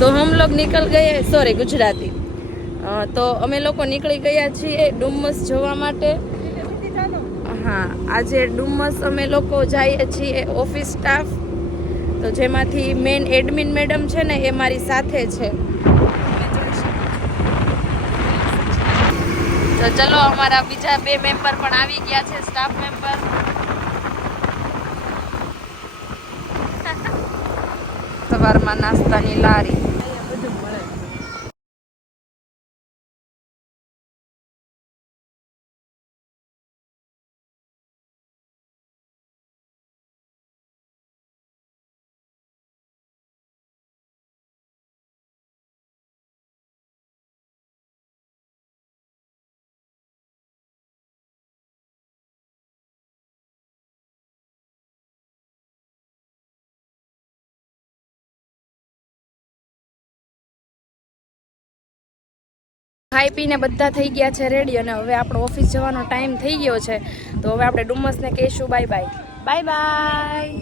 तो हम लोग निकल गए, सॉरी गुजराती, तो અમે લોકો નીકળી ગયા છીએ ડુમ્મસ જવા માટે. હા, આજે ડુમ્મસ અમે લોકો જઈએ છીએ ઓફિસ સ્ટાફ, તો જેમાંથી મેન એડમિન મેડમ છે ને એ મારી સાથે છે. તો ચલો, અમારા બીજા 2 મેમ્બર પણ આવી ગયા છે, સ્ટાફ મેમ્બર. સવારમાં નાસ્તાની લારી. ખાઈ પીને બધા થઈ ગયા છે રેડી, અને હવે આપણો ઓફિસ જવાનો ટાઈમ થઈ ગયો છે. તો હવે આપણે ડુમ્મસને કહીશું બાય બાય. Bye bye.